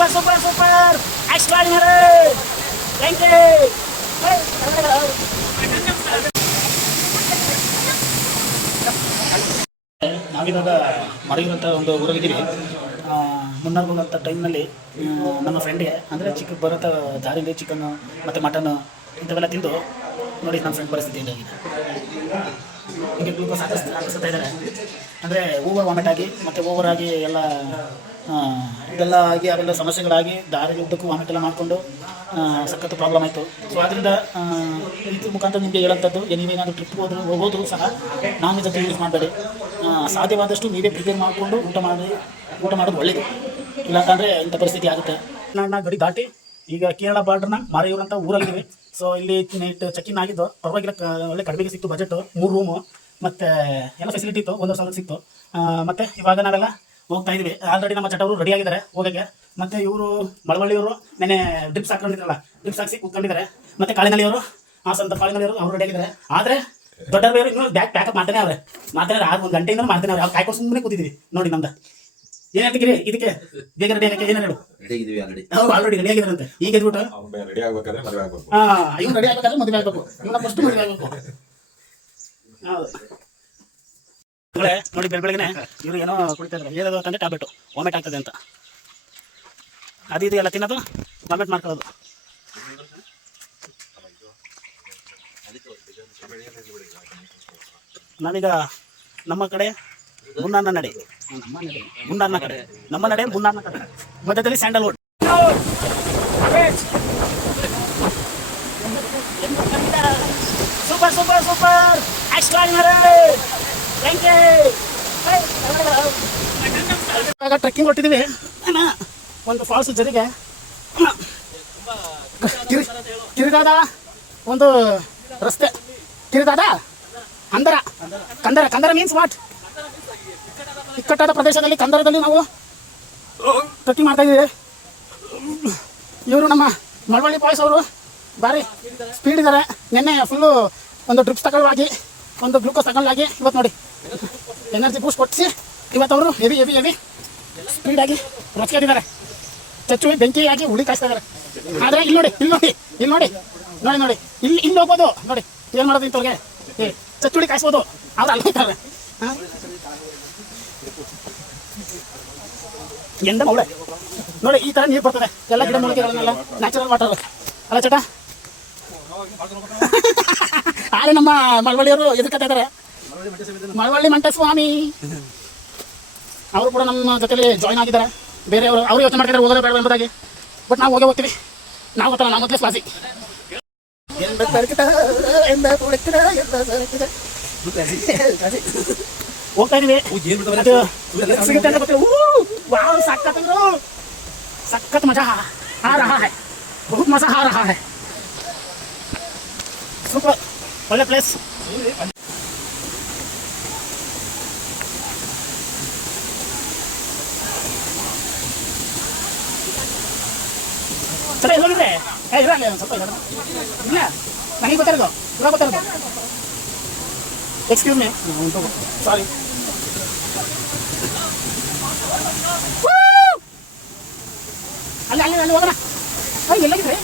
Super super super extraordinary thank you. ನಾವಿವಾಗ ಮರಗಿರುವಂಥ ಒಂದು ಊರಾಗಿದ್ದೀವಿ. ಮುನ್ನಾರ್ ಹೋಗೋಂಥ ಟೈಮ್ನಲ್ಲಿ ನಮ್ಮ ಫ್ರೆಂಡ್ಗೆ ಅಂದರೆ ಚಿಕ್ಕ ಬರೋಂಥ ದಾರಿಲಿ ಚಿಕನ್ನು ಮತ್ತು ಮಟನ್ನು ಇಂಥವೆಲ್ಲ ತಿಂದು ನೋಡಿ ನಮ್ಮ ಫ್ರೆಂಡ್ ಪರಿಸ್ಥಿತಿ ಇದಾಗಿದೆ. ಹೀಗೆ ಗ್ಲೂಕೋಸ್ ಹಾಕಿಸ್ತಾ ಇದ್ದಾರೆ. ಅಂದರೆ ಓವರ್ ವಾಮಿಟ್ ಆಗಿ ಮತ್ತು ಓವರ್ ಆಗಿ ಎಲ್ಲ ಇದೆಲ್ಲ ಆಗಿ ಅವೆಲ್ಲ ಸಮಸ್ಯೆಗಳಾಗಿ ದಾರಿ ಉದ್ದಕ್ಕೂ ವಾಮಿಟ್ ಎಲ್ಲ ಮಾಡಿಕೊಂಡು ಸಖತ್ತು ಪ್ರಾಬ್ಲಮ್ ಆಯಿತು. ಸೊ ಆದ್ದರಿಂದ ಇದ್ರ ಮುಖಾಂತರ ನಿಮಗೆ ಹೇಳೋಂಥದ್ದು ನೀವೇನಾದರೂ ಟ್ರಿಪ್ ಹೋಗೋದು ಸಹ ನಾನ್ ವೆಜ್ ಅಂತ ಯೂಸ್ ಮಾಡಬೇಡಿ. ಸಾಧ್ಯವಾದಷ್ಟು ನೀವೇ ಪ್ರಿಪೇರ್ ಮಾಡಿಕೊಂಡು ಊಟ ಮಾಡೋದು ಒಳ್ಳೆಯದು. ಇಲ್ಲಾಂತಂದರೆ ಇಂಥ ಪರಿಸ್ಥಿತಿ ಆಗುತ್ತೆ. ನಾನು ಗಡಿ ದಾಟಿ ಈಗ ಕೇರಳ ಬಾರ್ಡ್ರನ್ನ ಮಾರಿಯೂರಂಥ ಊರಲ್ಲಿದ್ದೀವಿ. ಸೊ ಇಲ್ಲಿ ನೈಟ್ ಚೆಕ್ ಇನ್ ಆಗಿದ್ದು ಪರವಾಗಿಲ್ಲ, ಒಳ್ಳೆ ಕಡಿಮೆಗೆ ಸಿಕ್ತು. ಬಜೆಟು 3 ರೂಮು ಮತ್ತು ಎಲ್ಲ ಫೆಸಿಲಿಟಿ ಇತ್ತು, 1,000 ಸಿಕ್ತು. ಮತ್ತು ಇವಾಗ ನಾವೆಲ್ಲ ಹೋಗ್ತಾ ಇದ್ದೀವಿ. ಆಲ್ರೆಡಿ ನಮ್ಮ ಚಟವರು ರೆಡಿ ಆಗಿದ್ದಾರೆ ಹೋಗೋಕ್ಕೆ. ಮತ್ತು ಇವರು ಮಳವಳ್ಳಿಯವರು ನೆನೆ ಡ್ರಿಪ್ಸ್ ಹಾಕೊಂಡಿದ್ರಲ್ಲ, ಡ್ರಿಪ್ಸ್ ಹಾಕಿಸಿ ಕೂತ್ಕೊಂಡಿದ್ದಾರೆ. ಮತ್ತು ಕಾಳಿನಳ್ಳಿಯವರು ಹಾಸನದ ಕಾಳಿನಳ್ಳಿಯವರು ಅವರು ರೆಡಿ ಆಗಿದ್ದಾರೆ. ಆದರೆ ದೊಡ್ಡವರು ಇನ್ನೂ ಪ್ಯಾಕಪ್ ಮಾಡ್ತಾನೆ ಅವ್ರೆ. ಮಾತಾಡಿದ್ರೆ 1 ಗಂಟೆಯಿಂದ ಮಾಡ್ತಾನೆ ಅವ್ರು. ಕಾಯ್ಕೊಂಡು ಸುಮ್ಮನೆ ಕೂತಿದ್ದೀವಿ ನೋಡಿ. ನಮ್ದು ಏನು ಹೇಳ್ತೀರಿ ಇದಕ್ಕೆ? ಬೇಗ ರೆಡಿ ಆಗಕ್ಕೆ ಏನೇನು ಹೇಳು? ಆಲ್ರೆಡಿ ರೆಡಿ ಆಗಿದ್ದಾರಂತೆ. ಈಗ ಎದ್ಬಿಟ್ಟು ಇವ್ನು ರೆಡಿ ಆಗ್ಬೇಕಾದ್ರೆ ಮದುವೆ ಆಗಬೇಕು. ಇವನ್ನ ಫಸ್ಟ್ ಮದುವೆ ಆಗಬೇಕು. ಹೌದು ನೋಡಿ, ಬೆಳಗ್ಗೆ ಇವರು ಏನೋ ಕುಡಿತಾ ಇದ್ದಾರೆ. ಏನದು ಅಂತಂದ್ರೆ ಟ್ಯಾಬ್ಲೆಟು ವಾಮಿಟ್ ಆಗ್ತದೆ ಅಂತ. ಅದು ಇದು ಎಲ್ಲ ತಿನ್ನೋದು, ವಾಮಿಟ್ ಮಾಡ್ಕೊಳ್ಳೋದು. ನಾವೀಗ ನಮ್ಮ ಕಡೆ ಮುನ್ನಾರ್ನ ನಡೆ, ಮುನ್ನಾರ್ನ ಕಡೆ, ನಮ್ಮ ನಡೆ ಮುನ್ನಾರ್ನ ಕಡೆ, ಮಧ್ಯದಲ್ಲಿ sandalwood. Super super super extraordinary thank you. ಇವಾಗ ಟ್ರೆಕ್ಕಿಂಗ್ ಹೊಟ್ಟಿದ್ದೀವಿ. ಒಂದು ಫಾಲ್ಸ್ ಜೊತೆಗೆ ಕಿರಿದಾದ ಒಂದು ರಸ್ತೆ. ಕಿರಿದಾದ ಕಂದರ ಮೀನ್ಸ್ ವಾಟ್? ಇಕ್ಕಟ್ಟಾದ ಪ್ರದೇಶದಲ್ಲಿ ಕಂದರದಲ್ಲಿ ನಾವು ಟ್ರೆಕ್ಕಿಂಗ್ ಮಾಡ್ತಾ ಇದ್ದೀವಿ. ಇವರು ನಮ್ಮ ಮಳವಳ್ಳಿ ಬಾಯ್ಸ್ ಅವರು ಭಾರಿ ಸ್ಪೀಡ್ ಇದ್ದಾರೆ. ನಿನ್ನೆ ಫುಲ್ಲು ಒಂದು ಡ್ರಿಪ್ಸ್ ತಗೊಳ್ಳಾಗಿ, ಒಂದು ಗ್ಲೂಕೋಸ್ ತಗೊಳ್ಳಾಗಿ ಇವತ್ತು ನೋಡಿ ಎನರ್ಜಿ ಬೂಸ್ಟ್ ಕೊಟ್ಟಿಸಿ ಇವತ್ತು ಅವರು ಹೆವಿ ಸ್ಪೀಡಾಗಿ ರೊಚ್ಚಿದ್ದಾರೆ. ಚಚ್ಚು ಬೆಂಕಿಯಾಗಿ ಉಳಿ ಕಾಯಿಸ್ತಾ ಇದ್ದಾರೆ. ಆದರೆ ಇಲ್ಲಿ ನೋಡಿ ಇಲ್ಲಿ ಹೋಗ್ಬೋದು. ನೋಡಿ ಏನು ಮಾಡೋದು ಇಂಥವ್ರಿಗೆ, ಚಚ್ಚುಳಿ ಕಾಯಿಸ್ಬೋದು. ಅವ್ರು ಅಲ್ಲಿ ಹೋಗ್ತಾರೆ. ಎಂದ ಮೌಳೆ ನೋಡಿ, ಈ ಥರ ನೀರು ಬರ್ತದೆ. ಎಲ್ಲ ಗಿಡ ಮೂಲಿಕೆಗಳನ್ನೆಲ್ಲ ನ್ಯಾಚುರಲ್ ವಾಟರ್ ಅಲ್ಲ ಚಟ. ಆದರೆ ನಮ್ಮ ಮಳವಳ್ಳಿಯವರು ಎದುರ್ಕೊತಾ ಇದ್ದಾರೆ. ಮಳವಳ್ಳಿ ಮಂಟಸ್ವಾಮಿ ಅವರು ಕೂಡ ನಮ್ಮ ಜೊತೆಲಿ ಜಾಯ್ನ್ ಆಗಿದ್ದಾರೆ. ಬೇರೆಯವರು ಅವರು ಯೋಚನೆ ಮಾಡ್ತಿದ್ದಾರೆ ಹೋಗೋದೇ ಬೇಡ ಎಂಬುದಾಗಿ. ಬಟ್ ನಾವು ಹೋಗ್ತೀವಿ. ನಾವು ಗೊತ್ತಲ್ಲ, ನಾವು ಮೊದಲೇ ಸ್ವಾಸಿ. ಹೋಗ್ತಾ ಇದೀವಿ. सख्त मजा आ रहा है, बहुत मजा आ रहा है. सुपर ಒಳ್ಳೆ ಪ್ಲೇಸ್. ಸರಿ ಎಲ್ಲೋಗಿದ್ರೆ ಇರಲಿ ಒಂದು ಸ್ವಲ್ಪ ಇಲ್ಲ, ನನಗೆ ಗೊತ್ತಿರೋದು ಇವಾಗ ಗೊತ್ತಿರೋದು. ಎಕ್ಸ್ಕ್ಯೂಸ್ ಮೀ, ಸಾರಿ. ಅಲ್ಲಿ ಹೋಗೋಣ. ಎಲ್ಲೋಗಿದ್ರೆ